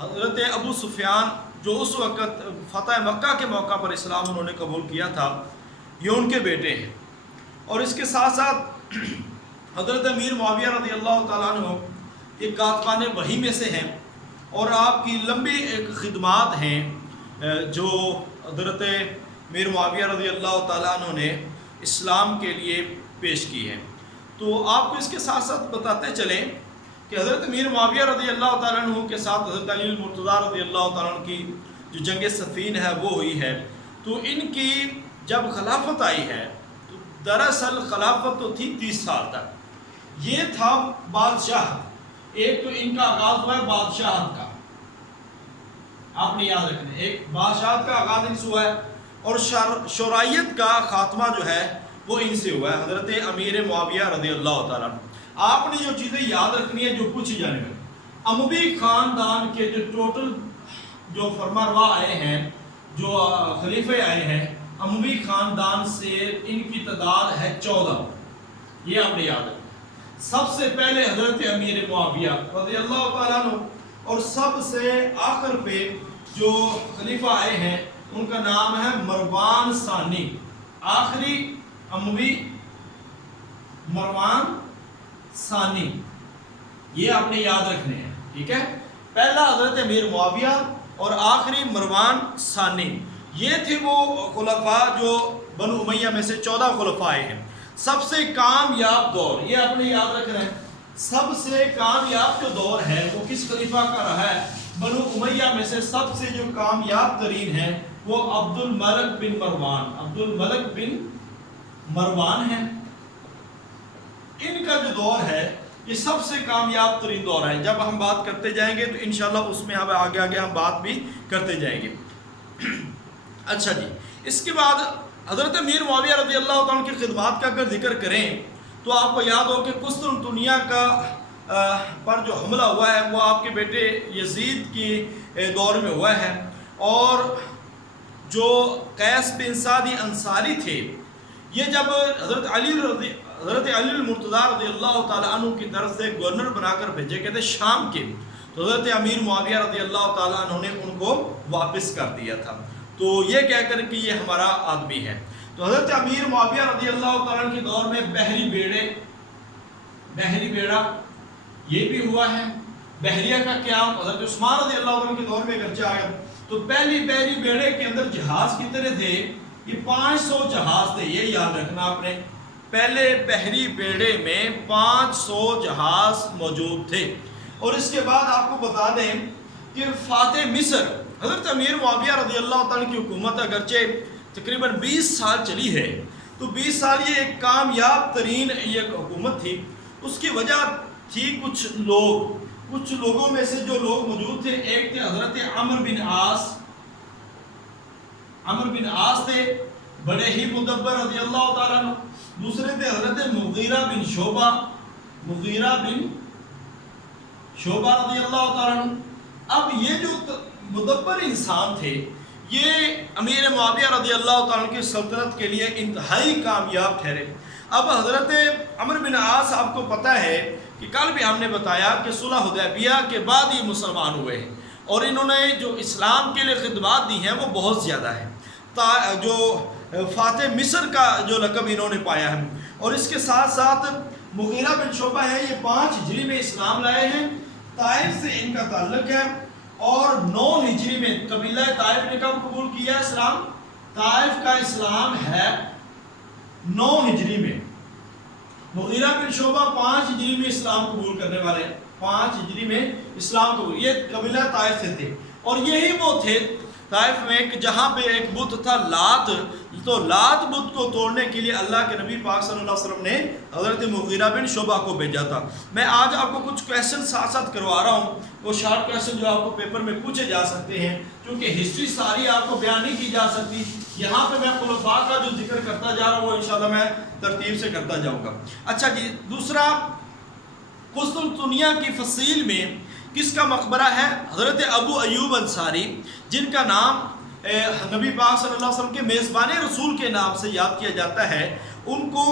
حضرت ابو سفیان جو اس وقت فتح مکہ کے موقع پر اسلام انہوں نے قبول کیا تھا، یہ ان کے بیٹے ہیں۔ اور اس کے ساتھ ساتھ حضرت امیر معاویہ رضی اللہ تعالیٰ عنہ یہ کاتبان وحی میں سے ہیں، اور آپ کی لمبی ایک خدمات ہیں جو حضرت امیر معاویہ رضی اللہ تعالیٰ عنہ نے اسلام کے لیے پیش کی ہے۔ تو آپ کو اس کے ساتھ ساتھ بتاتے چلیں کہ حضرت امیر معاویہ رضی اللہ تعالیٰ عنہ کے ساتھ حضرت علی المرتضیٰ رضی اللہ تعالیٰ عنہ کی جو جنگ صفین ہے وہ ہوئی ہے، تو ان کی جب خلافت آئی ہے تو دراصل خلافت تو تھی 30 سال تک۔ یہ تھا بادشاہ، ایک تو ان کا آغاز ہوا ہے بادشاہت کا، آپ نے یاد رکھنا ہے، ایک بادشاہت کا آغاز ان سے ہوا ہے، اور شرعیت کا خاتمہ جو ہے وہ ان سے ہوا ہے، حضرت امیر معاویہ رضی اللہ تعالیٰ عنہ۔ آپ نے جو چیزیں یاد رکھنی ہے جو پوچھی جانے میں، اموی خاندان کے جو ٹوٹل جو فرمانروا آئے ہیں، جو خلیفے آئے ہیں اموی خاندان سے، ان کی تعداد ہے 14۔ یہ آپ نے یاد رکھنا۔ سب سے پہلے حضرت امیر معاویہ رضی اللہ تعالیٰ عنہ، اور سب سے آخر پہ جو خلیفہ آئے ہیں ان کا نام ہے مروان ثانی، آخری اموی مروان ثانی، یہ آپ نے یاد رکھنے ہیں، ٹھیک ہے۔ پہلا حضرت امیر معاویہ اور آخری مروان ثانی، یہ تھے وہ خلفاء جو بنو امیہ میں سے 14 خلفاء آئے ہیں۔ سب سے کامیاب دور، یہ آپ نے یاد رکھنا ہے، سب سے کامیاب جو دور ہے وہ کس خلیفہ کا رہا ہے؟ بنو امیہ میں سے سب سے جو کامیاب ترین ہے وہ عبد الملک بن مروان، عبد الملک بن مروان ہے۔ ان کا جو دور ہے یہ سب سے کامیاب ترین دور ہے۔ جب ہم بات کرتے جائیں گے تو انشاءاللہ اس میں ہم آگے ہم بات بھی کرتے جائیں گے۔ اچھا جی، اس کے بعد حضرت امیر معاویہ رضی اللہ تعالیٰ کی خدمات کا اگر ذکر کریں تو آپ کو یاد ہو کہ قسطنطنیہ کا پر جو حملہ ہوا ہے وہ آپ کے بیٹے یزید کی دور میں ہوا ہے، اور جو قیس بن سعدی انصاری تھے یہ جب حضرت علی المرتضیٰ رضی اللہ تعالیٰ عنہ کی طرف سے گورنر بنا کر بھیجے گئے تھے شام کے، تو حضرت امیر معاویہ رضی اللہ تعالیٰ عنہ نے ان کو واپس کر دیا تھا، تو یہ کہہ کر کہ یہ ہمارا آدمی ہے۔ تو حضرت امیر معاویہ رضی اللہ تعالیٰ عنہ کے دور میں بحری بیڑا یہ بھی ہوا ہے۔ بحریہ کا قیام حضرت عثمان رضی اللہ عنہ کے دور میں اگرچہ آیا، تو پہلی بحری بیڑے کے اندر جہاز کتنے تھے؟ یہ 500 جہاز تھے، یہ یاد رکھنا آپ نے۔ پہلے بحری بیڑے میں 500 جہاز موجود تھے۔ اور اس کے بعد آپ کو بتا دیں کہ فاتح مصر حضرت امیر معاویہ رضی اللہ تعالیٰ کی حکومت اگرچہ تقریباً 20 سال چلی ہے، تو 20 سال یہ ایک کامیاب ترین یہ حکومت تھی۔ اس کی وجہ تھی کچھ لوگوں میں سے جو لوگ موجود تھے، ایک تھے حضرت عمرو بن عاص تھے، بڑے ہی مدبر رضی اللہ تعالیٰ عنہ۔ دوسرے تھے حضرت مغیرہ بن شعبہ رضی اللہ تعالیٰ عنہ۔ اب یہ جو مدبر انسان تھے یہ امیر معاویہ رضی اللہ تعالیٰ کی سلطنت کے لیے انتہائی کامیاب ٹھہرے۔ اب حضرت عمرو بن عاص آپ کو پتہ ہے کہ کل بھی ہم نے بتایا کہ صلح حدیبیہ کے بعد یہ مسلمان ہوئے ہیں، اور انہوں نے جو اسلام کے لیے خدمات دی ہیں وہ بہت زیادہ ہیں۔ جو فاتح مصر کا جو لقب انہوں نے پایا ہے، اور اس کے ساتھ ساتھ مغیرہ بن شعبہ ہے، یہ 5 ہجری میں اسلام لائے ہیں، طائف سے ان کا تعلق ہے، اور 9 ہجری میں قبیلہ طائف نے کب قبول کیا اسلام؟ طائف کا اسلام ہے 9 ہجری میں۔ مغیرہ بن شعبہ 5 ہجری میں اسلام قبول کرنے والے ہیں، 5 ہجری میں اسلام قبول، یہ قبیلہ طائف سے تھے۔ اور یہی وہ تھے طائف میں کہ جہاں پہ ایک بت تھا لات، تو لات بت کو توڑنے کے لیے اللہ کے نبی پاک صلی اللہ علیہ وسلم نے حضرت مغیرہ بن شعبہ کو بھیجا تھا۔ میں آج آپ کو کچھ کویسچن ساتھ ساتھ کروا رہا ہوں، وہ شارٹ کویسچن جو آپ کو پیپر میں پوچھے جا سکتے ہیں، کیونکہ ہسٹری ساری آپ کو بیان نہیں کی جا سکتی۔ یہاں پہ میں خلفاء کا جو ذکر کرتا جا رہا ہوں وہ انشاءاللہ میں ترتیب سے کرتا جاؤں گا۔ اچھا جی، دوسرا قسطنطنیہ کی فصیل میں کس کا مقبرہ ہے؟ حضرت ابو ایوب انصاری، جن کا نام نبی پاک صلی اللہ علیہ وسلم کے میزبان رسول کے نام سے یاد کیا جاتا ہے۔ ان کو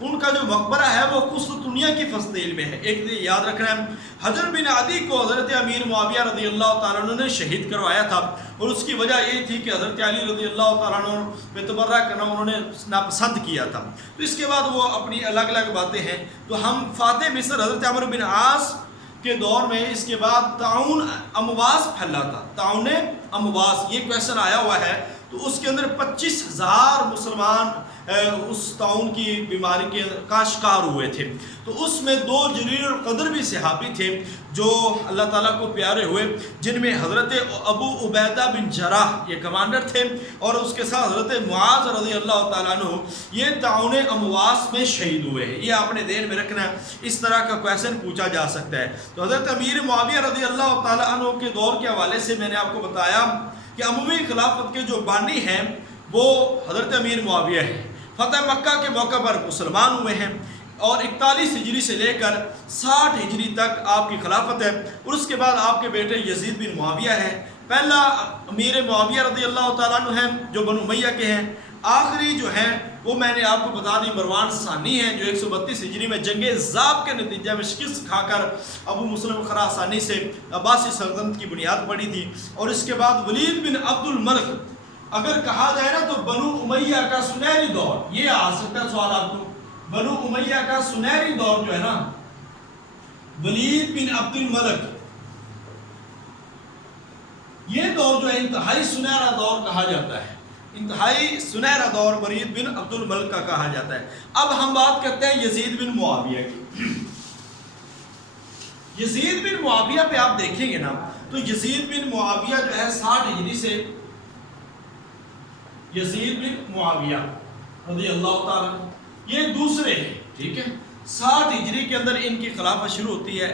ان کا جو مقبرہ ہے وہ قسطنطنیہ کی فلسطین میں ہے۔ ایک یاد رکھنا ہے، حجر بن عدی کو حضرت امیر معاویہ رضی اللہ تعالیٰ عنہ نے شہید کروایا تھا، اور اس کی وجہ یہ تھی کہ حضرت علی رضی اللہ تعالیٰ عنہ پہ تبرہ کرنا انہوں نے ناپسند کیا تھا۔ تو اس کے بعد وہ اپنی الگ الگ باتیں ہیں۔ تو ہم فاتح مصر حضرت عمرو بن عاص کے دور میں اس کے بعد طاعون امواس پھیلا تھا، طاعون امواس، یہ کویشچن آیا ہوا ہے۔ تو اس کے اندر 25,000 مسلمان اس طاعون کی بیماری کے کا شکار ہوئے تھے۔ تو اس میں 2 جلیل القدر بھی صحابی تھے جو اللہ تعالیٰ کو پیارے ہوئے، جن میں حضرت ابو عبیدہ بن جراح یہ کمانڈر تھے، اور اس کے ساتھ حضرت معاذ رضی اللہ تعالیٰ عنہ یہ طاعون امواس میں شہید ہوئے ہیں۔ یہ آپ نے ذہن میں رکھنا ہے، اس طرح کا کویشچن پوچھا جا سکتا ہے۔ تو حضرت امیر معاویہ رضی اللہ تعالیٰ عنہ کے دور کے حوالے سے میں نے آپ کو بتایا کہ اموی خلافت کے جو بانی ہیں وہ حضرت امیر معاویہ ہیں۔ فتح مکہ کے موقع پر مسلمان ہوئے ہیں، اور 41 ہجری سے لے کر 60 ہجری تک آپ کی خلافت ہے، اور اس کے بعد آپ کے بیٹے یزید بن معاویہ ہیں۔ پہلا امیر معاویہ رضی اللہ تعالیٰ عنہ ہیں جو بنو امیہ کے ہیں، آخری جو ہیں وہ میں نے آپ کو بتا دی مروان ثانی ہیں جو 132 ہجری میں جنگ ذاب کے نتیجے میں شکست کھا کر ابو مسلم خراسانی سے عباسی سلطنت کی بنیاد پڑی تھی۔ اور اس کے بعد ولید بن عبد الملک، اگر کہا جائے نا تو بنو امیہ کا سنہری دور، یہ آ سکتا ہے سوال آپ کو، بنو امیہ کا سنہری دور جو ہے نا ولید بن عبد الملک، یہ دور جو ہے انتہائی سنہرا دور کہا جاتا ہے، انتہائی سنہرا دور ولید بن عبد الملک کا کہا جاتا ہے۔ اب ہم بات کرتے ہیں یزید بن معاویہ کی۔ یزید بن معاویہ پہ آپ دیکھیں گے نا تو یزید بن معاویہ جو ہے 60 ہجری سے، یزید بن معاویہ رضی اللہ تعالیٰ یہ دوسرے ہیں، ٹھیک ہے، 60 ہجری کے اندر ان کی خلافت شروع ہوتی ہے،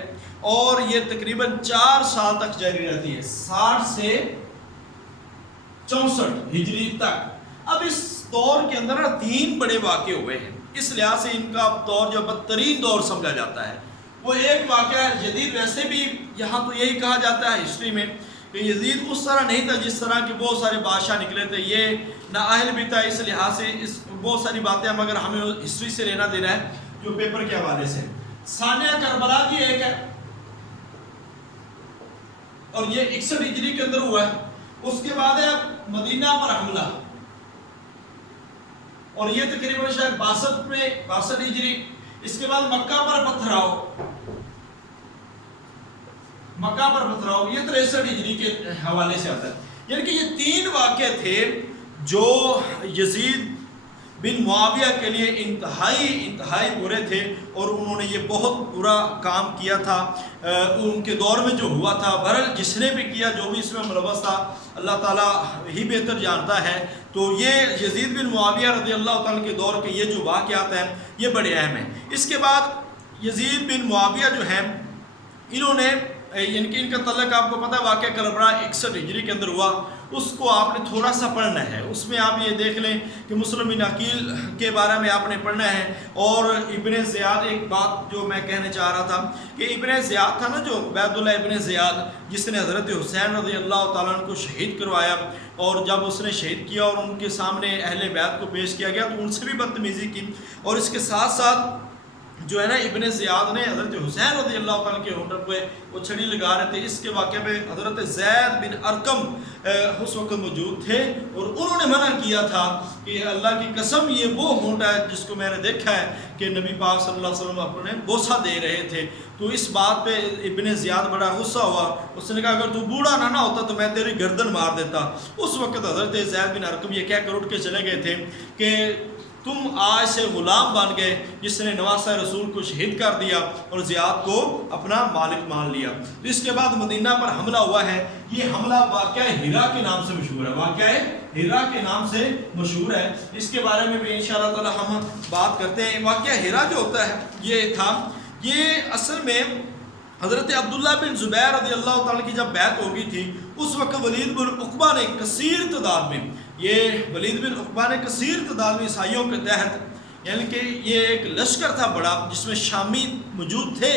اور یہ تقریباً 4 سال تک جاری رہتی ہے، 60 سے 64 ہجری تک۔ اب اس دور کے اندر 3 بڑے واقعے ہوئے ہیں، اس لحاظ سے ان کا دور جو بدترین دور سمجھا جاتا ہے۔ وہ ایک واقعہ ہے جدید، ویسے بھی یہاں تو یہی کہا جاتا ہے ہسٹری میں کہ یزید اس طرح نہیں تھا جس طرح کے بہت سارے بادشاہ نکلے تھے، یہ نااہل بھی تھا، اس لحاظ سے بہت ساری باتیں ہم اگر ہمیں ہسٹری سے لینا دینا ہے جو پیپر کے حوالے سے۔ ثانیہ کربلا کی ایک ہے، اور یہ 61 ہجری کے اندر ہوا ہے۔ اس کے بعد ہے مدینہ پر حملہ، اور یہ تقریباً شاید 62 ہجری۔ اس کے بعد مکہ پر پتھراؤ، مکہ پر پتھراؤ یہ 63 ہجری کے حوالے سے آتا ہے۔ یعنی کہ یہ 3 واقعے تھے جو یزید بن معاویہ کے لیے انتہائی برے تھے، اور انہوں نے یہ بہت برا کام کیا تھا ان کے دور میں جو ہوا تھا۔ بہرحال جس نے بھی کیا، جو بھی اس میں ملوث تھا، اللہ تعالیٰ ہی بہتر جانتا ہے۔ تو یہ یزید بن معاویہ رضی اللہ تعالیٰ کے دور کے یہ جو واقعات ہیں یہ بڑے اہم ہیں۔ اس کے بعد یزید بن معاویہ جو ہیں انہوں نے، یعنی کہ ان کا تعلق آپ کو پتہ ہے واقعہ کربلا 61 ہجری کے اندر ہوا، اس کو آپ نے تھوڑا سا پڑھنا ہے۔ اس میں آپ یہ دیکھ لیں کہ مسلم بن عقیل کے بارے میں آپ نے پڑھنا ہے، اور ابن زیاد، ایک بات جو میں کہنا چاہ رہا تھا کہ ابن زیاد تھا نا جو عبید اللہ ابن زیاد، جس نے حضرت حسین رضی اللہ تعالیٰ عنہ کو شہید کروایا، اور جب اس نے شہید کیا اور ان کے سامنے اہل بیت کو پیش کیا گیا تو ان سے بھی بدتمیزی کی، اور اس کے ساتھ ساتھ جو ہے نا ابن زیاد نے حضرت حسین رضی اللہ تعالیٰ کے ہونٹ پہ وہ چھڑی لگا رہے تھے۔ اس کے واقعے پہ حضرت زید بن ارقم اس وقت موجود تھے، اور انہوں نے منع کیا تھا کہ اللہ کی قسم یہ وہ ہونٹ ہے جس کو میں نے دیکھا ہے کہ نبی پاک صلی اللہ علیہ وسلم اپنے بوسہ دے رہے تھے۔ تو اس بات پہ ابن زیاد بڑا غصہ ہوا، اس نے کہا اگر تو بوڑھا نہ ہوتا تو میں تیری گردن مار دیتا۔ اس وقت حضرت زید بن ارقم یہ کہہ کر اٹھ کے چلے گئے تھے کہ تم آج سے غلام بن گئے جس نے نواسہ رسول کو شہید کر دیا اور زیاد کو اپنا مالک مان لیا۔ تو اس کے بعد مدینہ پر حملہ ہوا ہے، یہ حملہ واقعہ ہیرا کے نام سے مشہور ہے، واقعہ ہیرا کے نام سے مشہور ہے۔ اس کے بارے میں بھی انشاءاللہ تعالی ہم بات کرتے ہیں۔ واقعہ ہیرا جو ہوتا ہے یہ تھا، یہ اصل میں حضرت عبداللہ بن زبیر رضی اللہ تعالیٰ کی جب بیعت ہو گئی تھی اس وقت ولید بن عقبہ نے کثیر تعداد میں، یہ ولید بن عقبہ نے کثیر تعداد میں عیسائیوں کے تحت، یعنی کہ یہ ایک لشکر تھا بڑا جس میں شامی موجود تھے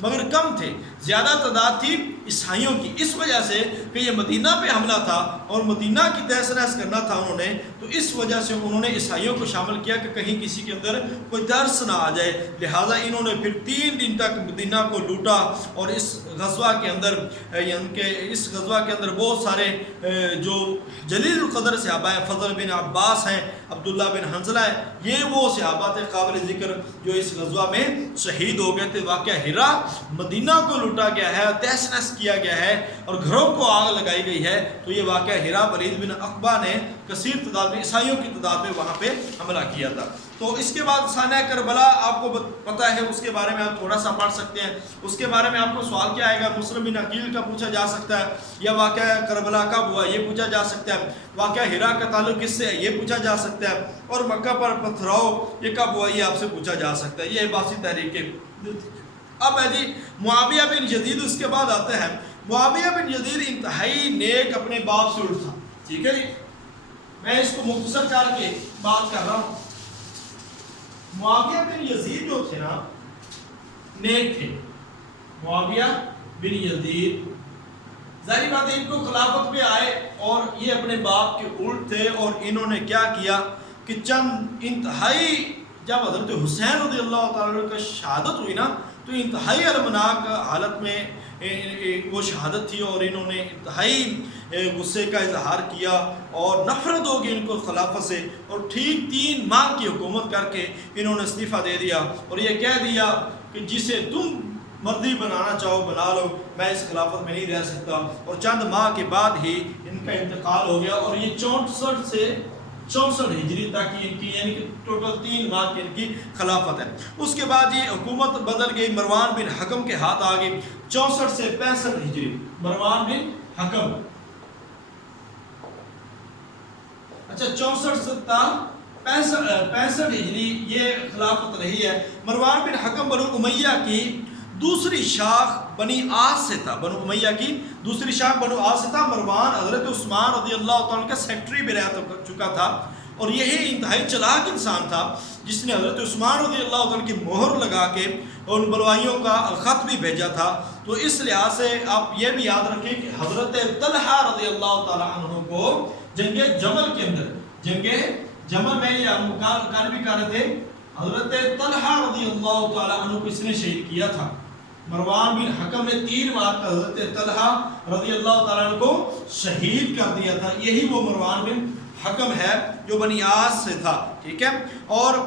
مگر کم تھے، زیادہ تعداد تھی عیسائیوں کی، اس وجہ سے کہ یہ مدینہ پہ حملہ تھا اور مدینہ کی تہس نہس کرنا تھا انہوں نے، تو اس وجہ سے انہوں نے عیسائیوں کو شامل کیا کہ کہیں کسی کے اندر کوئی درس نہ آ جائے، لہٰذا انہوں نے پھر 3 دن تک مدینہ کو لوٹا، اور اس غزوہ کے اندر بہت سارے جو جلیل القدر صحابہ ہیں، فضل بن عباس ہیں، عبداللہ بن حنظلہ ہے، یہ وہ صحابہ تھے قابل ذکر جو اس غزوہ میں شہید ہو گئے تھے۔ واقعہ ہرا، مدینہ کو لوٹا گیا ہے، تہس نہس کیا گیا ہے اور گھروں کو آگ لگائی گئی ہے، تو یہ واقعہ ہرا ولید بن عقبہ نے کثیر تعداد میں عیسائیوں کی تعداد میں وہاں پہ حملہ کیا تھا۔ تو اس کے بعد ثانیہ کربلا آپ کو پتہ ہے، اس کے بارے میں آپ تھوڑا سا پڑھ سکتے ہیں۔ اس کے بارے میں آپ کو سوال کیا آئے گا؟ مسلم بن عقیل کا پوچھا جا سکتا ہے، یا واقعہ کربلا کب ہوا یہ پوچھا جا سکتا ہے، واقعہ ہرا کا تعلق کس سے ہے یہ پوچھا جا سکتا ہے، اور مکہ پر پتھراؤ یہ کب ہوا یہ آپ سے پوچھا جا سکتا ہے۔ یہ عباسی تحریک۔ اب ہے جی معاویہ بن یزید اس کے بعد آتے ہیں۔ معاویہ بن یزید انتہائی نیک اپنے باپ سے الٹ تھا، ٹھیک ہے جی، میں اس کو مختصر کر کے بات کر رہا ہوں۔ معاویہ بن یزید جو تھے نا نیک تھے، معاویہ بن یزید ظاہر بات ہے ان کو خلافت پہ آئے اور یہ اپنے باپ کے الٹ تھے، اور انہوں نے کیا کیا کہ چند انتہائی، جب حضرت حسین رضی اللہ تعالیٰ عنہ کا شہادت ہوئی نا تو انتہائی المناک حالت میں وہ شہادت تھی، اور انہوں نے انتہائی غصے کا اظہار کیا اور نفرت ہوگی ان کو خلافت سے، اور ٹھیک 3 ماہ کی حکومت کر کے انہوں نے استعفیٰ دے دیا اور یہ کہہ دیا کہ جسے تم مرضی بنانا چاہو بنا لو، میں اس خلافت میں نہیں رہ سکتا، اور چند ماہ کے بعد ہی ان کا انتقال ہو گیا، اور یہ 64 سے 64 ہجری تک ان کی، یعنی کہ ٹوٹل 3 ماہ کی ان کی خلافت ہے۔ اس کے بعد یہ حکومت بدل گئی، مروان بن حکم کے ہاتھ آ گئی 64 سے 65 ہجری، مروان بن حکم، اچھا 64 سے 65 ہجری یہ خلافت رہی ہے۔ مروان بن حکم بنو امیہ کی دوسری شاخ بنی آس سے تھا، بنو امیہ کی دوسری شاخ بنو آس سے تھا۔ مروان حضرت عثمان رضی اللہ تعالیٰ کا سیکٹری بھی رہ چکا تھا، اور یہی انتہائی چلاک انسان تھا جس نے حضرت عثمان رضی اللہ تعالیٰ کی مہر لگا کے ان بلوائیوں کا خط بھی بھیجا تھا۔ تو اس لحاظ سے آپ یہ بھی یاد رکھیں کہ حضرت طلحہ رضی اللہ تعالیٰ عنہ کو جنگ جمل کے اندر، جنگ جمل میں یہ مکان بھی کر رہے تھے، حضرت طلحہ رضی اللہ تعالیٰ عنہ کو اس نے شہید کیا تھا۔ مروان بن حکم نے 3 ماہ کا حضرت طلحہ رضی اللہ تعالیٰ عنہ کو شہید کر دیا تھا، یہی وہ مروان بن حکم ہے جو بنی آس سے تھا، ٹھیک ہے۔ اور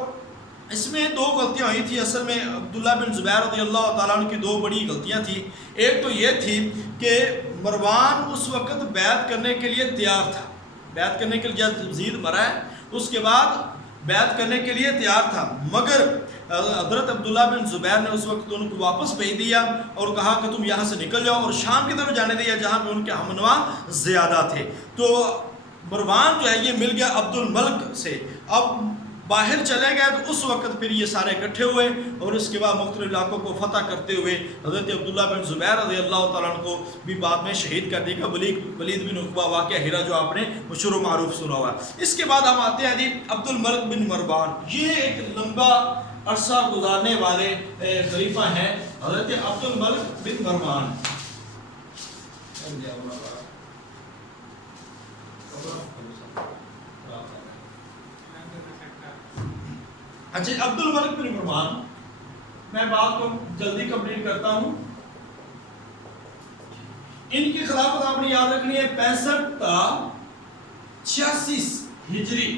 اس میں 2 غلطیاں ہوئی تھی اصل میں، عبداللہ بن زبیر رضی اللہ تعالیٰ عنہ کی 2 بڑی غلطیاں تھیں۔ ایک تو یہ تھی کہ مروان اس وقت بیعت کرنے کے لیے تیار تھا، بیعت کرنے کے لیے جب یزید مرا ہے اس کے بعد بیعت کرنے کے لیے تیار تھا، مگر حضرت عبداللہ بن زبیر نے اس وقت ان کو واپس بھیج دیا اور کہا کہ تم یہاں سے نکل جاؤ، اور شام کی طرف جانے دیا جہاں پہ ان کے ہمنوا زیادہ تھے۔ تو مروان جو ہے یہ مل گیا عبد الملک سے، اب باہر چلے گئے تو اس وقت پھر یہ سارے اکٹھے ہوئے، اور اس کے بعد مختلف علاقوں کو فتح کرتے ہوئے حضرت عبداللہ بن زبیر رضی اللہ تعالیٰ عنہ کو بھی بعد میں شہید کر دیا گیا۔ ولید بن عقبہ واقعہ ہرا جو آپ نے مشہور و معروف سنا ہوا ہے۔ اس کے بعد ہم آتے ہیں جی عبد الملک بن مروان، یہ ایک لمبا عرصہ گزارنے والے خلیفہ ہیں حضرت عبد الملک بن مروان۔ اچھا عبد الملک بن مروان، میں بات کو جلدی کمپلیٹ کرتا ہوں۔ ان کی خلافت آپ نے یاد رکھنی ہے 65 تا 86 ہجری۔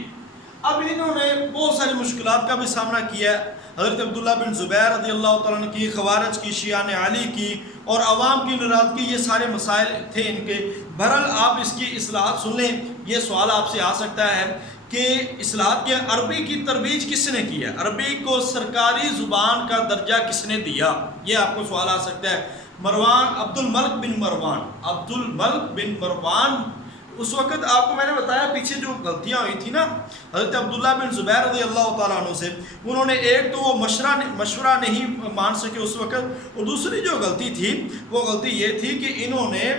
اب انہوں نے بہت ساری مشکلات کا بھی سامنا کیا ہے، حضرت عبداللہ بن زبیر رضی اللہ تعالیٰ عنہ کی، خوارج کی، شیعان علی کی، اور عوام کی ناراضگی، یہ سارے مسائل تھے ان کے۔ بہرحال آپ اس کی اصلاحات سن لیں۔ یہ سوال آپ سے آ سکتا ہے کہ اصلاحات کے عربی کی ترویج کس نے کی ہے، عربی کو سرکاری زبان کا درجہ کس نے دیا، یہ آپ کو سوال آ سکتا ہے۔ مروان عبد الملک بن مروان، عبد الملک بن مروان، اس وقت آپ کو میں نے بتایا پیچھے جو غلطیاں ہوئی تھی نا حضرت عبداللہ بن زبیر رضی اللہ تعالیٰ عنہ سے، انہوں نے ایک تو وہ مشورہ نہیں مان سکے اس وقت، اور دوسری جو غلطی تھی وہ غلطی یہ تھی کہ انہوں نے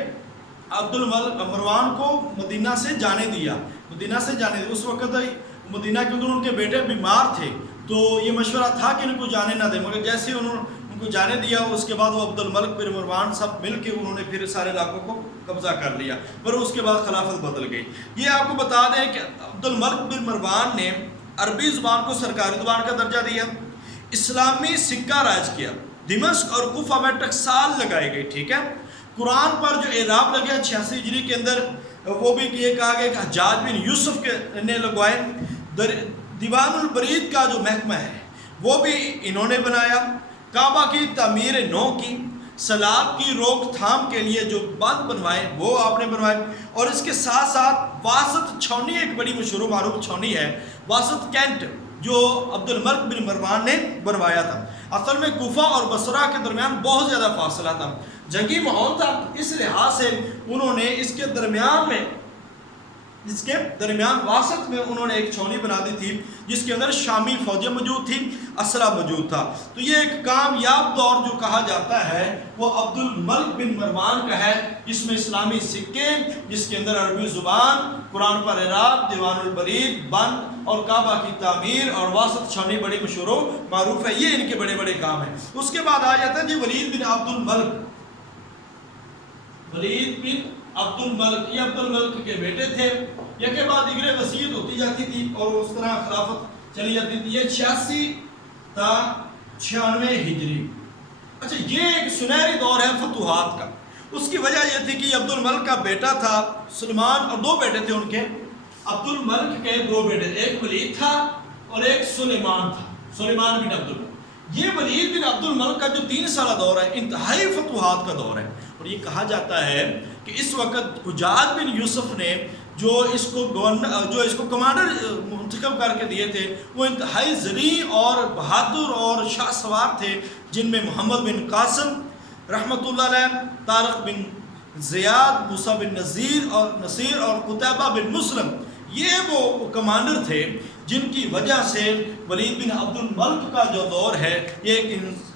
عبد الملک مروان کو مدینہ سے جانے دیا، مدینہ سے جانے دیا۔ اس وقت مدینہ کے اندر ان کے بیٹے بیمار تھے، تو یہ مشورہ تھا کہ ان کو جانے نہ دیں، مگر جیسے ان ان کو جانے دیا. اس کے بعد وہ عبد الملک بن مروان سب مل کے انہوں نے پھر سارے علاقوں کو قبضہ کر لیا. پر اس کے بعد خلافت بدل گئی. یہ آپ کو بتا دیں کہ عبد الملک بن مروان نے عربی زبان کو سرکاری زبان کا درجہ دیا, اسلامی سکہ رائج کیا, دمشق اور کوفہ میں ٹکسال لگائی گئی. ٹھیک ہے, قرآن پر جو اعراب لگے 86 ہجری کے اندر, وہ بھی یہ کہا گیا کہ حجاج بن یوسف کے نے لگوائے. دیوان البرید کا جو محکمہ ہے وہ بھی انہوں نے بنایا. کعبہ کی تعمیر نو کی, سیلاب کی روک تھام کے لیے جو بند بنوائے وہ آپ نے بنوائے. اور اس کے ساتھ ساتھ واسط چھونی, ایک بڑی مشہور و معروف چھونی ہے واسط کینٹ, جو عبد الملک بن مروان نے بنوایا تھا. اصل میں کوفہ اور بصرہ کے درمیان بہت زیادہ فاصلہ تھا, جنگی ماحول تھا, اس لحاظ سے انہوں نے اس کے درمیان واسط میں انہوں نے ایک چھونی بنا دی تھی جس کے اندر شامی فوجیں موجود تھیں, اسلحہ موجود تھا. تو یہ ایک کامیاب دور جو کہا جاتا ہے وہ عبد الملک بن مروان کا ہے, جس میں اسلامی سکے, جس کے اندر عربی زبان, قرآن پر اعراب, دیوان البرید, بند اور کعبہ کی تعمیر اور واسط چھونی بڑی مشہور و معروف ہے. یہ ان کے بڑے بڑے کام ہیں. اس کے بعد آ جاتا ہے جی ولید بن عبد الملک. ولید بن عبد الملک, یہ عبد الملک کے بیٹے تھے. یہ کے بعد دیگر وصیت ہوتی جاتی تھی اور اس طرح خلافت چلی جاتی تھی. یہ 86 تا 96 ہجری. اچھا, یہ ایک سنہری دور ہے فتوحات کا. اس کی وجہ یہ تھی کہ عبد الملک کا بیٹا تھا سلیمان, اور دو بیٹے تھے ان کے. عبد الملک کے دو بیٹے, ایک ولید تھا اور ایک سلیمان تھا, سلیمان بن عبد الملک. یہ ولید بن عبد الملک کا جو 3 سالہ دور ہے انتہائی فتوحات کا دور ہے. اور یہ کہا جاتا ہے کہ اس وقت حجاج بن یوسف نے جو اس کو کمانڈر منتخب کر کے دیے تھے وہ انتہائی ذریع اور بہادر اور شاہ سوار تھے, جن میں محمد بن قاسم رحمۃ اللہ علیہ, طارق بن زیاد, موسیٰ بن نصیر اور قتیبہ بن مسلم. یہ وہ کمانڈر تھے جن کی وجہ سے ولید بن عبد الملک کا جو دور ہے یہ ایک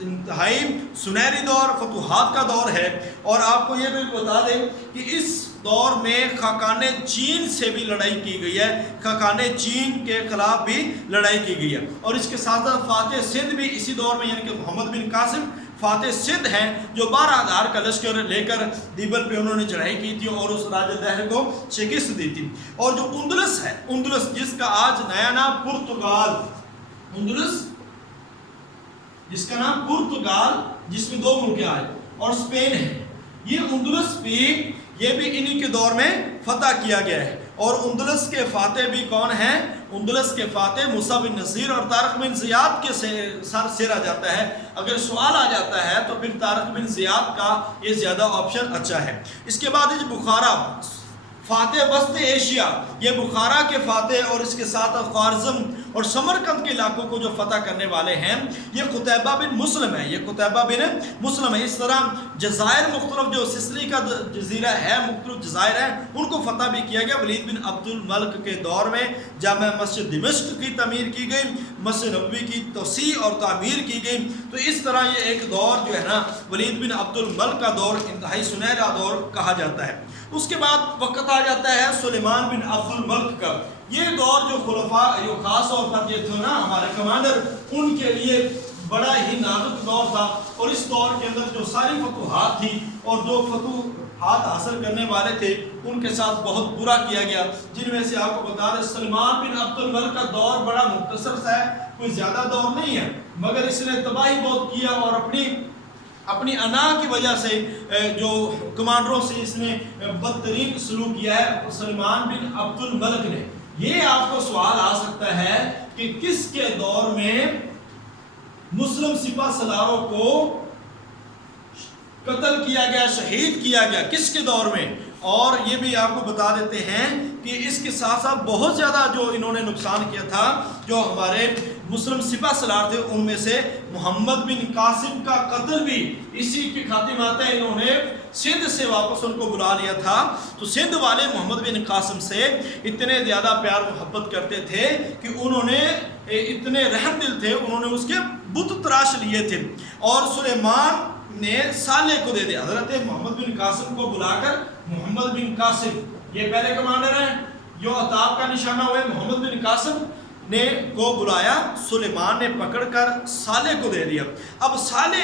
انتہائی سنہری دور, فتوحات کا دور ہے. اور آپ کو یہ بھی بتا دیں کہ اس دور میں خاقان چین سے بھی لڑائی کی گئی ہے, خاقان چین کے خلاف بھی لڑائی کی گئی ہے. اور اس کے ساتھ ساتھ فاتح سندھ بھی اسی دور میں, یعنی کہ محمد بن قاسم فاتح سندھ ہیں جو 12,000 کا لشکر لے کر دیبل پہ انہوں نے چڑھائی کی تھی اور اس راجہ دہر کو شکست دی تھی. اور جو اندلس ہے, اندلس جس کا آج نیا نام پرتگال, اندلس جس کا نام پرتگال, جس میں 2 ملکیں آئے, اور اسپین ہے, یہ اندلس بھی یہ بھی انہی کے دور میں فتح کیا گیا ہے. اور اندلس کے فاتح بھی کون ہیں؟ اندلس کے فاتح موسیٰ بن نصیر اور طارق بن زیاد کے سر سیرا جاتا ہے. اگر سوال آ جاتا ہے تو پھر طارق بن زیاد کا یہ زیادہ آپشن اچھا ہے. اس کے بعد بخارا, فاتح وسط ایشیا, یہ بخارا کے فاتح اور اس کے ساتھ خوارزم اور سمرقند کے علاقوں کو جو فتح کرنے والے ہیں یہ قتیبہ بن مسلم ہے, یہ قتیبہ بن مسلم ہے. اس طرح جزائر مختلف جو سسلی کا جزیرہ ہے, مختلف جزائر ہیں, ان کو فتح بھی کیا گیا. ولید بن عبد الملک کے دور میں جامع مسجد دمشق کی تعمیر کی گئی, مسجد نبوی کی توسیع اور تعمیر کی گئی. تو اس طرح یہ ایک دور جو ہے نا ولید بن عبد الملک کا دور انتہائی سنہرا دور کہا جاتا ہے. اس کے بعد وقت آ جاتا ہے سلیمان بن عبد الملک کا. یہ دور جو خلفاء جو خاص طور پر یہ تھے نا ہمارے کمانڈر, ان کے لیے بڑا ہی نازک دور تھا. اور اس دور کے اندر جو ساری فتوحات تھی اور جو فتوحات حاصل کرنے والے تھے ان کے ساتھ بہت برا کیا گیا. جن میں سے آپ کو بتا دیں سلیمان بن عبد الملک کا دور بڑا مختصر سا ہے, کوئی زیادہ دور نہیں ہے, مگر اس نے تباہی بہت کیا اور اپنی انا کی وجہ سے جو کمانڈروں سے اس نے بدترین سلوک کیا ہے سلیمان بن عبد الملک نے. یہ آپ کو سوال آ سکتا ہے کہ کس کے دور میں مسلم سپہ سالاروں کو قتل کیا گیا, شہید کیا گیا, کس کے دور میں؟ اور یہ بھی آپ کو بتا دیتے ہیں کہ اس کے ساتھ ساتھ بہت زیادہ جو انہوں نے نقصان کیا تھا جو ہمارے مسلم سپہ سالار تھے, ان میں سے محمد بن قاسم کا قتل بھی اسی کے خاتمات ہے. انہوں نے سندھ سے واپس ان کو بلا لیا تھا. تو سندھ والے محمد بن قاسم سے اتنے زیادہ پیار محبت کرتے تھے کہ انہوں نے اتنے رحم دل تھے, انہوں نے اس کے بت تراش لیے تھے. اور سلیمان نے صالح کو دے دیا. حضرت محمد بن قاسم کو بلا کر محمد بن قاسم یہ پہلے کمانڈر ہیں جو عطاب کا نشانہ ہوئے, محمد بن قاسم نے کو بلایا، سلیمان نے پکڑ کر صالح کو دے دیا۔ اب صالح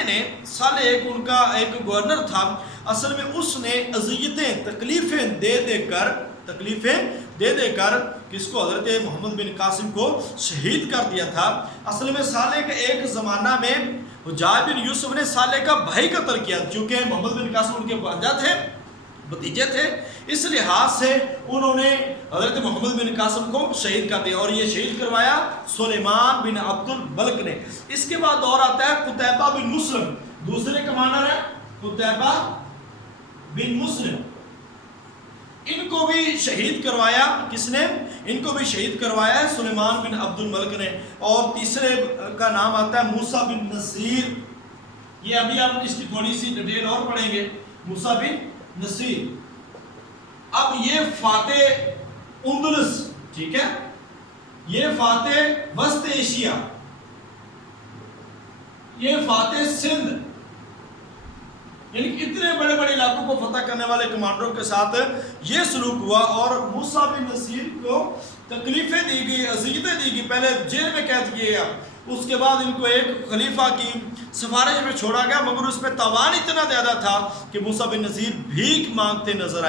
ایک ان کا ایک گورنر تھا، اصل میں اس نے اذیتیں تکلیفیں دے دے کر کس کو، حضرت محمد بن قاسم کو شہید کر دیا تھا۔ اصل میں صالح کے ایک زمانہ میں حجاج بن یوسف نے صالح کا بھائی قتل کیا، چونکہ محمد بن قاسم ان کے بھتیجے تھے، اس لحاظ سے انہوں نے حضرت محمد بن قاسم کو شہید کر دیا، اور یہ شہید کروایا سلیمان بن عبد الملک نے۔ اس کے بعد دور آتا ہے قتیبہ بن مسلم، دوسرے کمانڈر ہیں قتیبہ بن مسلم، ان کو بھی شہید کروایا، کس نے؟ ان کو بھی شہید کروایا ہے سلیمان بن عبد الملک نے۔ اور تیسرے کا نام آتا ہے موسیٰ بن نصیر، یہ ابھی آپ اس کی تھوڑی سی ڈیٹیل اور پڑھیں گے، موسیٰ بن نصیر۔ اب یہ فاتح اندلس، ٹھیک ہے، یہ فاتح وسط ایشیا، یہ فاتح سندھ، یعنی اتنے بڑے بڑے علاقوں کو فتح کرنے والے کمانڈروں کے ساتھ یہ سلوک ہوا، اور موسیٰ بن نصیر کو تکلیفیں دی گئی، اذیتیں دی گئی، پہلے جیل میں قید کیے گیا، اس کے بعد ان کو ایک خلیفہ کی سفارش میں چھوڑا گیا، مگر اس میں تاوان اتنا زیادہ تھا کہ موسیٰ بن نصیر بھیک مانگتے نظر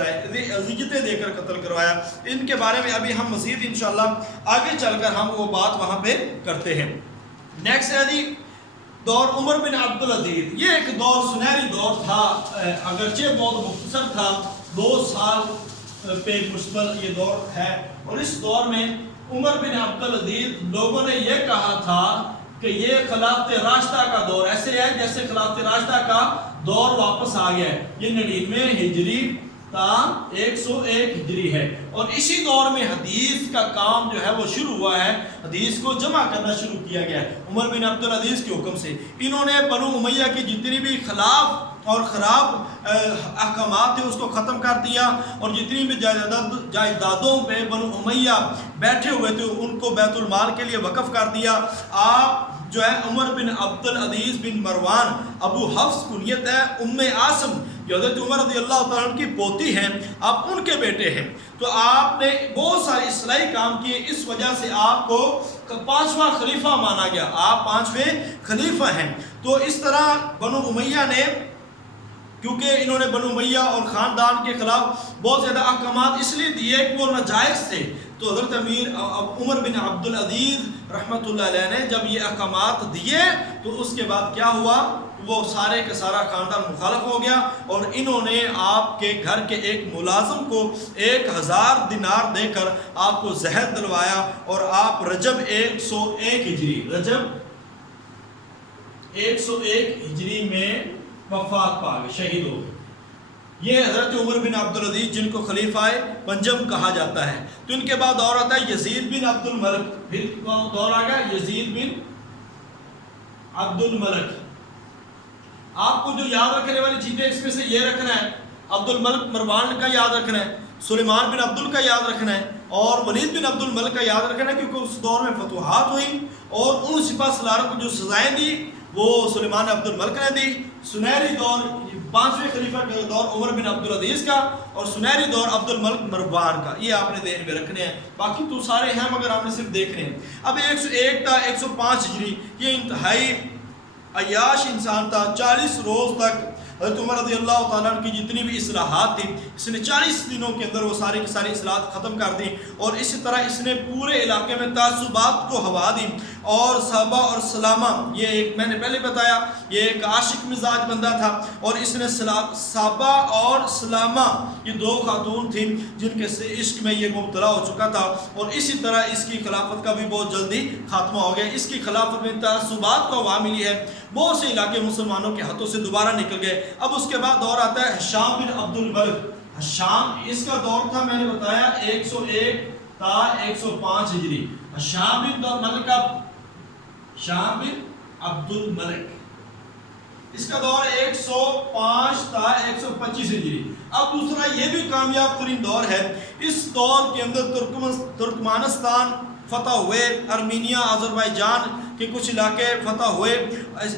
آئے، اذیتیں دے کر قتل کروایا۔ ان کے بارے میں ابھی ہم مزید انشاءاللہ آگے چل کر ہم وہ بات وہاں پہ کرتے ہیں۔ نیکسٹ ہے جی دور عمر بن عبد العزیز، یہ ایک دور سنہری دور تھا، اگرچہ بہت مختصر تھا، 2 سال پہ مشتمل یہ دور ہے، اور اس دور میں عمر بن عبد العزیز لوگوں نے یہ کہا تھا کہ یہ خلافت راشدہ کا دور ایسے ہے جیسے خلافت راشدہ کا دور واپس آ گیا ہے، یہ 99 ہجری تا 101 ہجری ہے، اور اسی دور میں حدیث کا کام جو ہے وہ شروع ہوا ہے، حدیث کو جمع کرنا شروع کیا گیا ہے عمر بن عبد العزیز کے حکم سے۔ انہوں نے بنو امیہ کی جتنی بھی خلاف اور خراب احکامات تھے اس کو ختم کر دیا، اور جتنی بھی جائیدادوں پہ بنو امیہ بیٹھے ہوئے تھے ان کو بیت المال کے لیے وقف کر دیا۔ آپ جو ہے عمر بن عبد العزیز بن مروان، ابو حفص کنیت ہے، ام عاصم جو حضرت عمر رضی اللہ تعالیٰ عنہ کی پوتی ہیں، آپ ان کے بیٹے ہیں، تو آپ نے بہت سارے اصلاحی کام کیے، اس وجہ سے آپ کو 5واں خلیفہ مانا گیا، آپ 5ویں خلیفہ ہیں۔ تو اس طرح بنو امیہ نے، کیونکہ انہوں نے بنو امیہ اور خاندان کے خلاف بہت زیادہ احکامات اس لیے دیے کہ وہ ناجائز تھے، تو حضرت امیر عمر بن عبد العزیز رحمۃ اللہ علیہ نے جب یہ احکامات دیے تو اس کے بعد کیا ہوا، وہ سارے کا سارا خاندان مخالف ہو گیا، اور انہوں نے آپ کے گھر کے ایک ملازم کو 1000 دینار دے کر آپ کو زہر دلوایا، اور آپ رجب 101 ہجری میں وفات پا گئے، شہید ہو گئے۔ یہ حضرت عمر بن عبد العزیز جن کو خلیفہ پنجم کہا جاتا ہے۔ تو ان کے بعد دور آتا ہے یزید بن عبد الملک، پھر دور آ گیا یزید بن عبد الملک۔ آپ کو جو یاد رکھنے والی چیزیں اس میں سے یہ رکھنا ہے، عبد الملک مروان کا یاد رکھنا ہے، سلیمان بن عبد کا یاد رکھنا ہے، اور ولید بن عبد الملک کا یاد رکھنا ہے، کیونکہ اس دور میں فتوحات ہوئی اور ان سپہ سالاروں کو جو سزائیں دی وہ سلیمان عبد الملک نے دی۔ سنہری دور 5ویں خلیفہ کا دور عمر بن عبد العزیز کا، اور سنہری دور عبد الملک مروان کا، یہ آپ نے ذہن میں رکھنے ہیں، باقی تو سارے ہیں مگر آپ نے صرف دیکھنے ہیں۔ اب 101 تا 105 ہجری، یہ انتہائی عیاش انسان تھا، 40 روز تک حضرت عمر رضی اللہ تعالیٰ عنہ کی جتنی بھی اصلاحات تھیں اس نے 40 دنوں کے اندر وہ ساری کی ساری اصلاحات ختم کر دی، اور اسی طرح اس نے پورے علاقے میں تعصبات کو ہوا دی، اور صحابہ اور سلامہ، یہ ایک میں نے پہلے بتایا یہ ایک عاشق مزاج بندہ تھا، اور اس نے صحابہ اور سلامہ یہ 2 خاتون تھیں جن کے عشق میں یہ مبتلا ہو چکا تھا، اور اسی طرح اس کی خلافت کا بھی بہت جلدی خاتمہ ہو گیا۔ اس کی خلافت میں تعصبات کو ہوا ملی ہے، بہت سے علاقے مسلمانوں کے ہاتھوں سے دوبارہ نکل گئے۔ اب اس کے بعد دور آتا ہے ہشام بن عبد الملک۔ ہشام اس کا دور تھا میں نے بتایا 101 تا 105 ہجری۔ ہشام بن عبد الملک اس کا دور 105 تا 125 ہجری۔ اب دوسرا یہ بھی کامیاب ترین دور ہے، اس دور کے اندر ترکمانستان فتح ہوئے، ارمینیا آذربائیجان کے کچھ علاقے فتح ہوئے،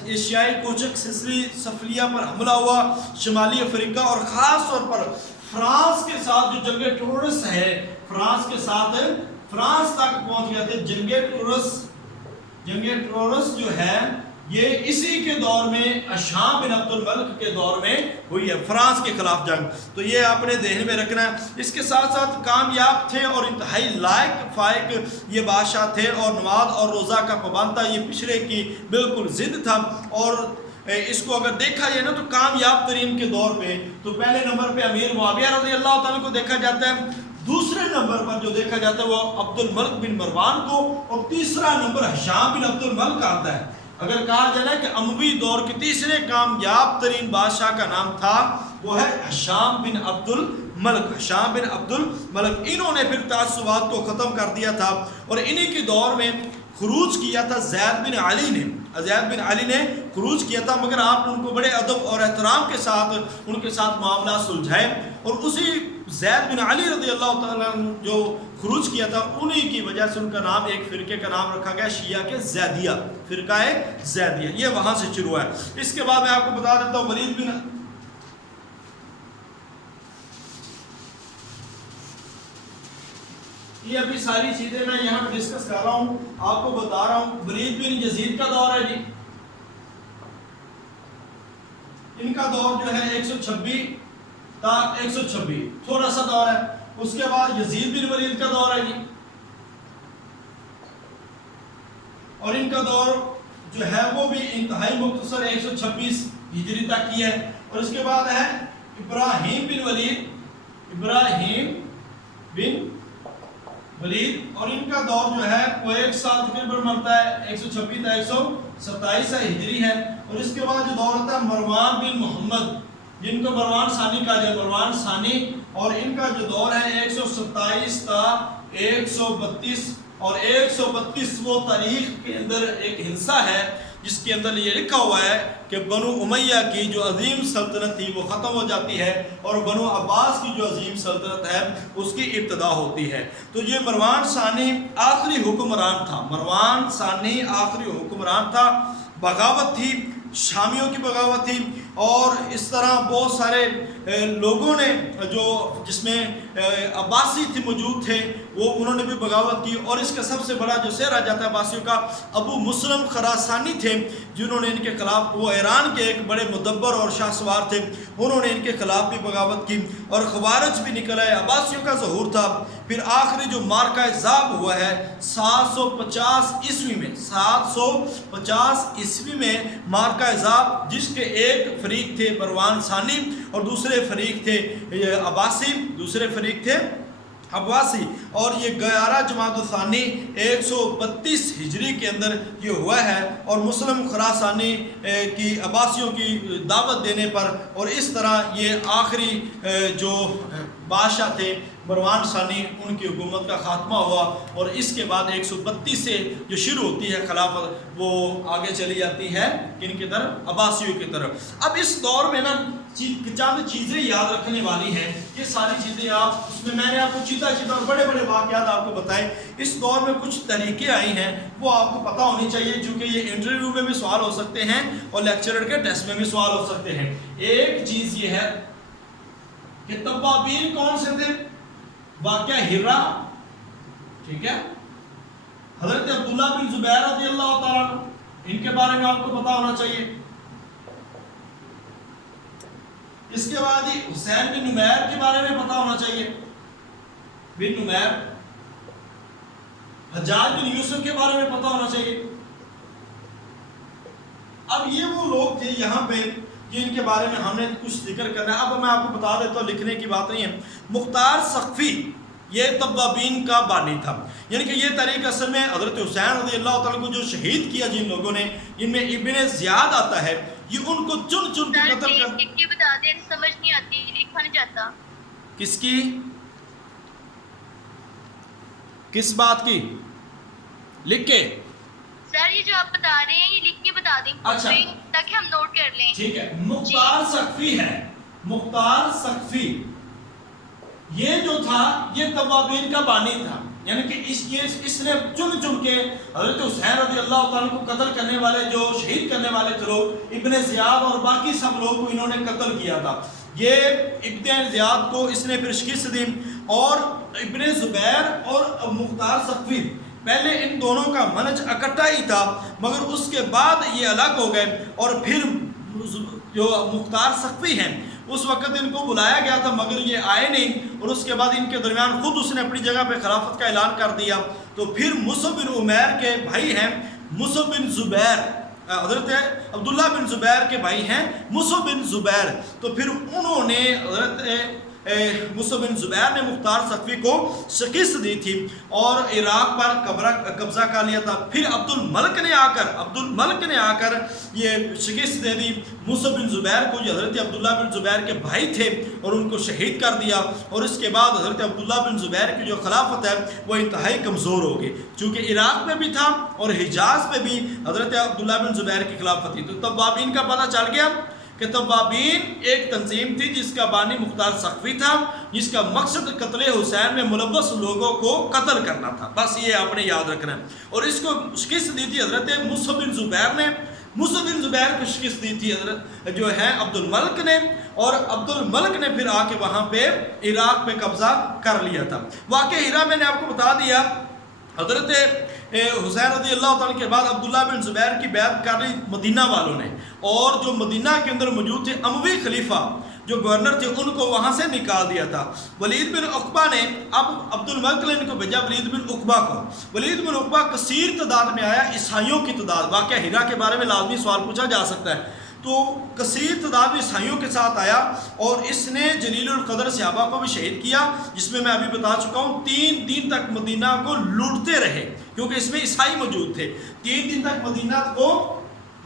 ایشیائی کوچک سسلی سفلیہ پر حملہ ہوا، شمالی افریقہ اور خاص طور پر فرانس کے ساتھ جو جنگ ٹورس ہے، فرانس کے ساتھ فرانس تک پہنچ گئے تھے. جنگ ٹروس جو ہے یہ اسی کے دور میں ہشام بن عبد الملک کے دور میں ہوئی ہے، فرانس کے خلاف جنگ. تو یہ آپ نے ذہن میں رکھنا ہے. اس کے ساتھ ساتھ کامیاب تھے اور انتہائی لائق فائق یہ بادشاہ تھے، اور نماز اور روزہ کا پابند تھا. یہ پچھلے کی بالکل ضد تھا، اور اس کو اگر دیکھا جائے نا تو کامیاب ترین کے دور میں تو پہلے نمبر پہ امیر معاویہ رضی اللہ تعالیٰ کو دیکھا جاتا ہے، دوسرے نمبر پر جو دیکھا جاتا ہے وہ عبد الملک بن مروان کو، اور تیسرا نمبر ہشام بن عبد الملک آتا ہے. اگر کہا جائے نا کہ اموی دور کے تیسرے کامیاب ترین بادشاہ کا نام تھا وہ ہے ہشام بن عبد الملک. ہشام بن عبد الملک انہوں نے پھر تعصبات کو ختم کر دیا تھا، اور انہی کے دور میں خروج کیا تھا زید بن علی نے خروج کیا تھا، مگر آپ نے ان کو بڑے ادب اور احترام کے ساتھ ان کے ساتھ معاملات سلجھائے. اور اسی زید بن علی رضی اللہ تعالیٰ جو خروج کیا تھا انہی کی وجہ سے ان کا نام، ایک فرقے کا نام رکھا گیا شیعہ کے زیدیہ، فرقہ زیدیہ، یہ وہاں سے شروع ہے. اس کے بعد میں آپ کو بتا دیتا ہوں ولید بن، یہ ابھی ساری چیزیں میں یہاں پہ ڈسکس کر رہا ہوں، آپ کو بتا رہا ہوں. ولید بن یزید کا دور ہے جی، ان کا دور جو ہے 126 تا 126 تھوڑا سا دور ہے. اس کے بعد یزید بن ولید کا دور ہے جی، اور ان کا دور جو ہے وہ بھی انتہائی مختصر 126 ہجری تک کی ہے. اور اس کے بعد ہے ابراہیم بن ولید، اور ان کا دور جو ہے وہ 1 سال تقریباً بنتا ہے 126 تا 127 ہجری ہے. اور اس کے بعد جو دور ہوتا ہے مروان بن محمد، جن کو مروان ثانی کہا جائے، مروان ثانی، اور ان کا جو دور ہے 127 تا 132. اور 132 وہ تاریخ کے اندر ایک ہنسا ہے جس کے اندر یہ لکھا ہوا ہے کہ بنو امیہ کی جو عظیم سلطنت تھی وہ ختم ہو جاتی ہے، اور بنو عباس کی جو عظیم سلطنت ہے اس کی ابتدا ہوتی ہے. تو یہ مروان ثانی آخری حکمران تھا. بغاوت تھی، شامیوں کی بغاوت تھی، اور اس طرح بہت سارے لوگوں نے جو جس میں عباسی تھے موجود تھے وہ انہوں نے بھی بغاوت کی. اور اس کا سب سے بڑا جو سیر آ جاتا ہے عباسیوں کا، ابو مسلم خراسانی تھے جنہوں نے ان کے خلاف، وہ ایران کے ایک بڑے مدبر اور شاہ سوار تھے، انہوں نے ان کے خلاف بھی بغاوت کی، اور خوارج بھی نکل آئے. عباسیوں کا ظہور تھا. پھر آخری جو مارکہ ذاب ہوا ہے 750 عیسوی میں مارکہ ذاب، جس کے ایک فریق تھے مروان ثانی اور دوسرے فریق تھے عباسی، اور یہ 11 جمادی الثانی 132 ہجری کے اندر یہ ہوا ہے. اور مسلم خراسانی کی عباسیوں کی دعوت دینے پر، اور اس طرح یہ آخری جو بادشاہ تھے مروان ثانی ان کی حکومت کا خاتمہ ہوا. اور اس کے بعد 132 سے جو شروع ہوتی ہے خلافت وہ آگے چلی جاتی ہے کن کی طرف؟ عباسیوں کی طرف. اب اس دور میں نا چند چیزیں یاد رکھنے والی ہیں، یہ ساری چیزیں آپ اس میں نے آپ کو چیتا اور بڑے بڑے واقعات آپ کو بتائے. اس دور میں کچھ طریقے آئی ہیں وہ آپ کو پتہ ہونی چاہیے، چونکہ یہ انٹرویو میں بھی سوال ہو سکتے ہیں اور لیکچرر کے ٹیسٹ میں بھی سوال ہو سکتے ہیں. ایک چیز یہ ہے کہ توابین کون سے تھے؟ واقعہ ہرا، ٹھیک ہے، حضرت عبداللہ بن زبیر رضی اللہ تعالیٰ ان کے بارے میں آپ کو پتہ ہونا چاہیے. اس کے بعد ہی حسین بن نمیر کے بارے میں پتہ ہونا چاہیے، بن نمیر. حجاج بن یوسف کے بارے میں پتہ ہونا چاہیے. اب یہ وہ لوگ تھے یہاں پہ جن کے بارے میں ہم نے کچھ ذکر کرنا ہے. اب میں آپ کو بتا دیتا ہوں، لکھنے کی بات نہیں ہے. مختار ثقفی یہ توابین کا بانی تھا، یعنی کہ یہ تاریخ اصل میں حضرت حسین رضی اللہ تعالیٰ کو جو شہید کیا جن لوگوں نے، جن میں ابن زیاد آتا ہے، یہ ان کو چن چن کے قتل کر. بتا دیں، سمجھ نہیں آتی، لکھا نہیں جاتا. کس کی؟ کس بات کی؟ لکھ کے سر یہ جو آپ بتا رہے ہیں یہ لکھ کے بتا دیں. اچھا تاکہ ہم نوٹ کر لیں. ٹھیک ہے. مختار ثقفی ہے، مختار ثقفی یہ جو تھا یہ توابین کا بانی تھا، یعنی کہ اس نے چن چن کے حضرت حسین رضی اللہ تعالیٰ کو قتل کرنے والے، جو شہید کرنے والے تھے لوگ، ابن زیاد اور باقی سب لوگ کو انہوں نے قتل کیا تھا. یہ ابن زیاد کو اس نے پھر شکست دی، اور ابن زبیر اور مختار ثقفی پہلے ان دونوں کا منہج اکٹھا ہی تھا، مگر اس کے بعد یہ الگ ہو گئے، اور پھر جو مختار ثقفی ہیں اس وقت ان کو بلایا گیا تھا مگر یہ آئے نہیں، اور اس کے بعد ان کے درمیان خود اس نے اپنی جگہ پہ خلافت کا اعلان کر دیا۔ تو پھر مصعب بن عمیر کے بھائی ہیں مصعب بن زبیر، حضرت عبداللہ بن زبیر کے بھائی ہیں مصعب بن زبیر، تو پھر انہوں نے حضرت مصعب بن زبیر نے مختار ثقفی کو شکست دی تھی اور عراق پر قبضہ کر لیا تھا۔ پھر عبد الملک نے آ کر یہ شکست دے دی مصعب بن زبیر کو، جو حضرت عبداللہ بن زبیر کے بھائی تھے، اور ان کو شہید کر دیا، اور اس کے بعد حضرت عبداللہ بن زبیر کی جو خلافت ہے وہ انتہائی کمزور ہو گئی، چونکہ عراق میں بھی تھا اور حجاز میں بھی حضرت عبداللہ بن زبیر کی خلافت تھی۔ تو توابین کا پتہ چل گیا کہ توابین ایک تنظیم تھی جس کا بانی مختار ثقفی تھا، جس کا مقصد قتل حسین میں ملوث لوگوں کو قتل کرنا تھا، بس یہ آپ نے یاد رکھنا ہے۔ اور اس کو شکست دی تھی حضرت مصعب بن زبیر نے، مصعب بن زبیر کو شکست دی تھی حضرت جو ہے عبد الملک نے، اور عبد الملک نے پھر آ کے وہاں پہ عراق پہ قبضہ کر لیا تھا۔ واقعہ ہیرا میں نے آپ کو بتا دیا، حضرت حسین رضی اللہ تعالیٰ کے بعد عبداللہ بن زبیر کی بیعت کر لی مدینہ والوں نے، اور جو مدینہ کے اندر موجود تھے اموی خلیفہ جو گورنر تھے ان کو وہاں سے نکال دیا تھا۔ ولید بن عقبہ نے اب عبد الملک نے ان کو بھیجا ولید بن عقبہ کو۔ ولید بن عقبہ کثیر تعداد میں آیا، عیسائیوں کی تعداد، واقعہ ہیرا کے بارے میں لازمی سوال پوچھا جا سکتا ہے، تو کثیر تعداد میں عیسائیوں کے ساتھ آیا، اور اس نے جلیل القدر صحابہ کو بھی شہید کیا، جس میں عبھی بتا چکا ہوں 3 دن تک مدینہ کو لوٹتے رہے کیونکہ اس میں عیسائی موجود تھے۔ 3 دن تک مدینہ کو،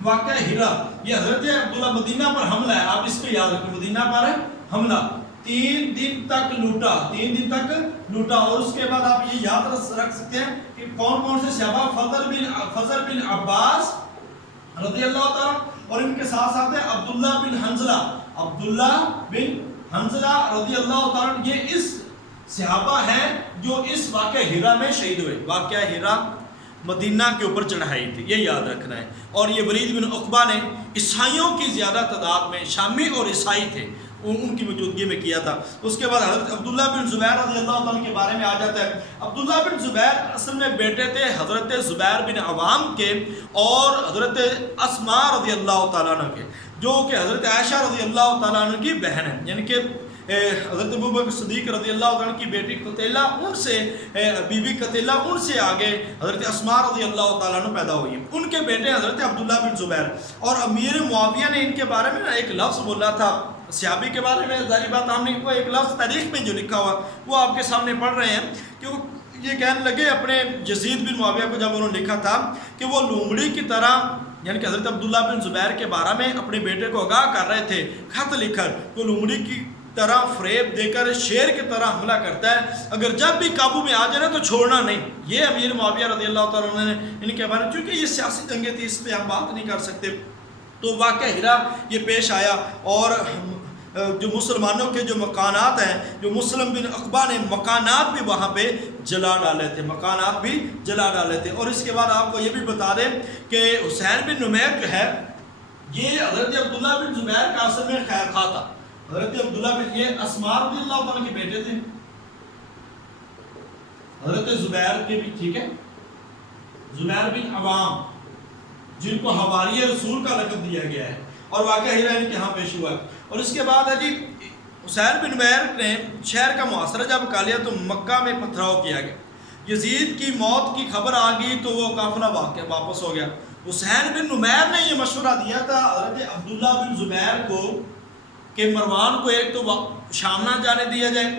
واقعہ ہیرا یہ حضرت عبداللہ مدینہ پر حملہ ہے، آپ اس کو یاد رکھیں، مدینہ پر حملہ 3 دن تک لوٹا، 3 دن تک لوٹا، اور اس کے بعد آپ یہ یاد رکھ سکتے ہیں کہ کون کون سے صحابہ، فضل بن عباس رضی اللہ تعالیٰ، اور ان کے ساتھ ساتھ ہے عبداللہ بن حنظلہ رضی اللہ تعالیٰ، یہ اس صحابہ ہیں جو اس واقعہ ہیرا میں شہید ہوئے۔ واقعہ ہیرا مدینہ کے اوپر چڑھائی تھی، یہ یاد رکھنا ہے۔ اور یہ ولید بن عقبہ نے عیسائیوں کی زیادہ تعداد میں، شامی اور عیسائی تھے، ان کی موجودگی میں کیا تھا۔ اس کے بعد حضرت عبداللہ بن زبیر رضی اللہ تعالیٰ کے بارے میں آ جاتا ہے۔ عبداللہ بن زبیر اصل میں بیٹے تھے حضرت زبیر بن عوام کے اور حضرت اسماء رضی اللہ تعالیٰ عنہ کے، جو کہ حضرت عائشہ رضی اللہ تعالیٰ عنہ کی بہن ہے، یعنی کہ حضرت ابوبکر صدیق رضی اللہ عنہ کی بیٹی قتیلہ، ان سے بیوی قتیلہ، ان سے آگے حضرت اسماء رضی اللہ تعالیٰ عنہ پیدا ہوئی، ان کے بیٹے حضرت عبداللہ بن زبیر۔ اور امیر معاویہ نے ان کے بارے میں ایک لفظ بولا تھا صحابی کے بارے میں، ظاہری بات ہم نے وہ ایک لفظ تاریخ میں جو لکھا ہوا وہ آپ کے سامنے پڑھ رہے ہیں، کہ وہ یہ کہنے لگے اپنے یزید بن معاویہ کو، جب انہوں نے لکھا تھا کہ وہ لومڑی کی طرح، یعنی کہ حضرت عبداللہ بن زبیر کے بارے میں اپنے بیٹے کو آگاہ کر رہے تھے خط لکھ کر، وہ لومڑی کی طرح فریب دے کر شیر کی طرح حملہ کرتا ہے، اگر جب بھی قابو میں آ جائے تو چھوڑنا نہیں۔ یہ امیر معاویہ رضی اللہ تعالیٰ عنہ نے ان کے بارے میں، چونکہ یہ سیاسی جنگیں تھی اس پہ ہم بات نہیں کر سکتے، تو واقعہ ہیرا یہ پیش آیا، اور جو مسلمانوں کے جو مکانات ہیں، جو مسلم بن عقبہ نے مکانات بھی وہاں پہ جلا ڈالے تھے، اور اس کے بعد آپ کو یہ بھی بتا دیں کہ حسین بن نمیر جو ہے یہ حضرت عبداللہ بن زبیر کا اصل میں خیر خواہ تھا۔ حضرت عبداللہ بن، یہ اسماء رضی اللہ عنہ کے بیٹے تھے حضرت زبیر کے بھی، ٹھیک ہے، زبیر بن عوام جن کو حواریِ رسول کا لقب دیا گیا ہے، اور واقعہ ہیرا ان کے ہاں پیش ہوا ہے۔ اور اس کے بعد ہے جی حسین بن نمیر نے شہر کا محاصرہ جب کر لیا تو مکہ میں پتھراؤ کیا گیا، یزید کی موت کی خبر آ گئی تو وہ قافلہ واپس ہو گیا۔ حسین بن نمیر نے یہ مشورہ دیا تھا حضرت عبداللہ بن زبیر کو کہ مروان کو ایک تو شام نہ جانے دیا جائے،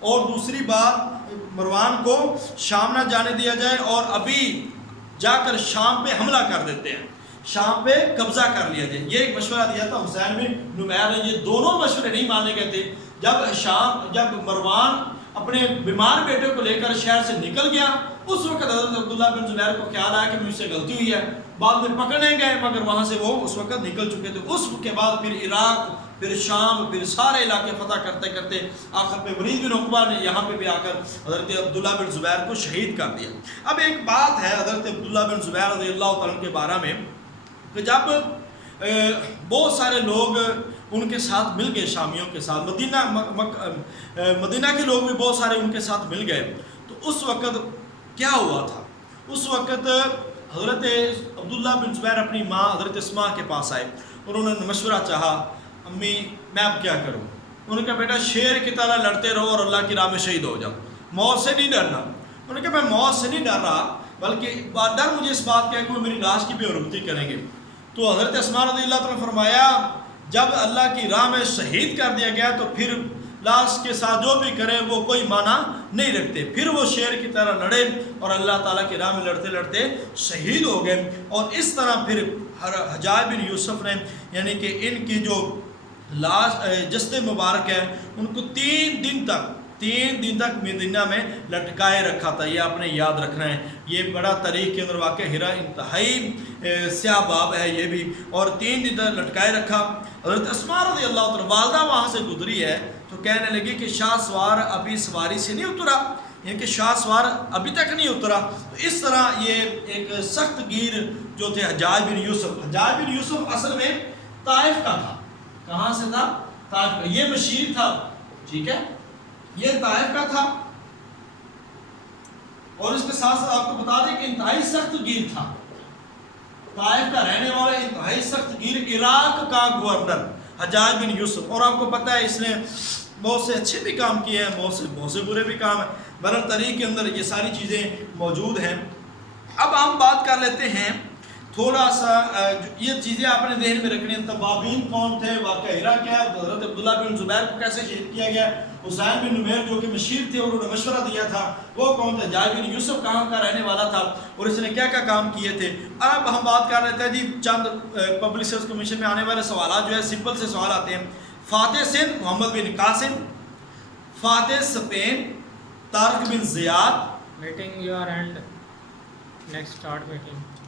اور دوسری بات مروان کو شام نہ جانے دیا جائے، اور ابھی جا کر شام پہ حملہ کر دیتے ہیں، شام پہ قبضہ کر لیا جائے۔ یہ ایک مشورہ دیا تھا حسین بن نمیر نے، یہ دونوں مشورے نہیں مانے گئے تھے۔ جب مروان اپنے بیمار بیٹے کو لے کر شہر سے نکل گیا، اس وقت حضرت عبداللہ بن زبیر کو خیال آیا کہ مجھ سے غلطی ہوئی ہے، بعد میں پکڑنے گئے مگر وہاں سے وہ اس وقت نکل چکے تھے۔ اس کے بعد پھر عراق، پھر شام، پھر سارے علاقے فتح کرتے کرتے آخر پہ ولید بن عقبہ نے یہاں پہ بھی آ کر حضرت عبداللہ بن زبیر کو شہید کر دیا۔ اب ایک بات ہے حضرت عبداللہ بن زبیر رضی اللہ تعالیٰ کے بارے میں، کہ جب بہت سارے لوگ ان کے ساتھ مل گئے شامیوں کے ساتھ، مدینہ کے لوگ بھی بہت سارے ان کے ساتھ مل گئے. تو اس وقت کیا ہوا تھا؟ اس وقت حضرت عبداللہ بن زبیر اپنی ماں حضرت اسماء کے پاس آئے اور انہوں نے مشورہ چاہا، امی میں اب کیا کروں؟ انہوں نے کہا بیٹا شیر کی طرح لڑتے رہو اور اللہ کی راہ میں شہید ہو جاؤ، موت سے نہیں ڈرنا. انہوں نے کہا میں موت سے نہیں ڈر رہا، بلکہ ڈر مجھے اس بات کا ہے کہ وہ میری لاش کی بے حرمتی کریں گے. تو حضرت اسماء رضی اللہ تعالیٰ نے فرمایا جب اللہ کی راہ میں شہید کر دیا گیا تو پھر لاش کے ساتھ جو بھی کریں وہ کوئی معنی نہیں رکھتے. پھر وہ شیر کی طرح لڑے اور اللہ تعالیٰ کی راہ میں لڑتے لڑتے شہید ہو گئے. اور اس طرح پھر حجاج بن یوسف نے یعنی کہ ان کی جو لاش جسد مبارک ہے ان کو 3 دن تک مدینہ میں لٹکائے رکھا تھا. یہ آپ نے یاد رکھنا ہے، یہ بڑا تاریخ کے اندر واقع ہرا انتہائی سیاہ باب ہے یہ بھی. اور 3 دن تک لٹکائے رکھا. حضرت اسماء رضی اللہ تعالیٰ والدہ وہاں سے گزری ہے تو کہنے لگی کہ شاہ سوار ابھی سواری سے نہیں اترا، یعنی کہ شاہ سوار ابھی تک نہیں اترا. تو اس طرح یہ ایک سخت گیر جو تھے حجاج بن یوسف اصل میں طائف کا تھا. کہاں سے تھا؟ طائف کا. یہ مشیر تھا، ٹھیک ہے، یہ طائف کا تھا. اور اس کے ساتھ ساتھ آپ کو بتا دیں کہ انتہائی سخت گیر تھا، طائف کا رہنے والا انتہائی سخت گیر، عراق کا گورنر حجاج بن یوسف. اور آپ کو پتہ ہے اس نے بہت سے اچھے بھی کام کیے ہیں، بہت سے برے بھی کام ہیں. بہرحال تاریخ کے اندر یہ ساری چیزیں موجود ہیں. اب ہم بات کر لیتے ہیں تھوڑا سا یہ چیزیں آپ نے ذہن میں رکھنی ہیں. تبابین کون تھے، واقعہ ہرا کیا ہے، حضرت عبداللہ بن زبیر کو کیسے شہید کیا گیا، حسین بن نمیر جو کہ مشیر تھے اور انہوں نے مشورہ دیا تھا وہ کون تھے، حجاج بن یوسف کہاں کا رہنے والا تھا اور اس نے کیا کیا کام کیے تھے. اب ہم بات کر لیتے ہیں جی چند پبلک سروس کمیشن میں آنے والے سوالات جو ہے سمپل سے سوال آتے ہیں. فاتح سندھ محمد بن قاسم، فاتح اسپین طارق بن زیاد. meeting your end next start meeting.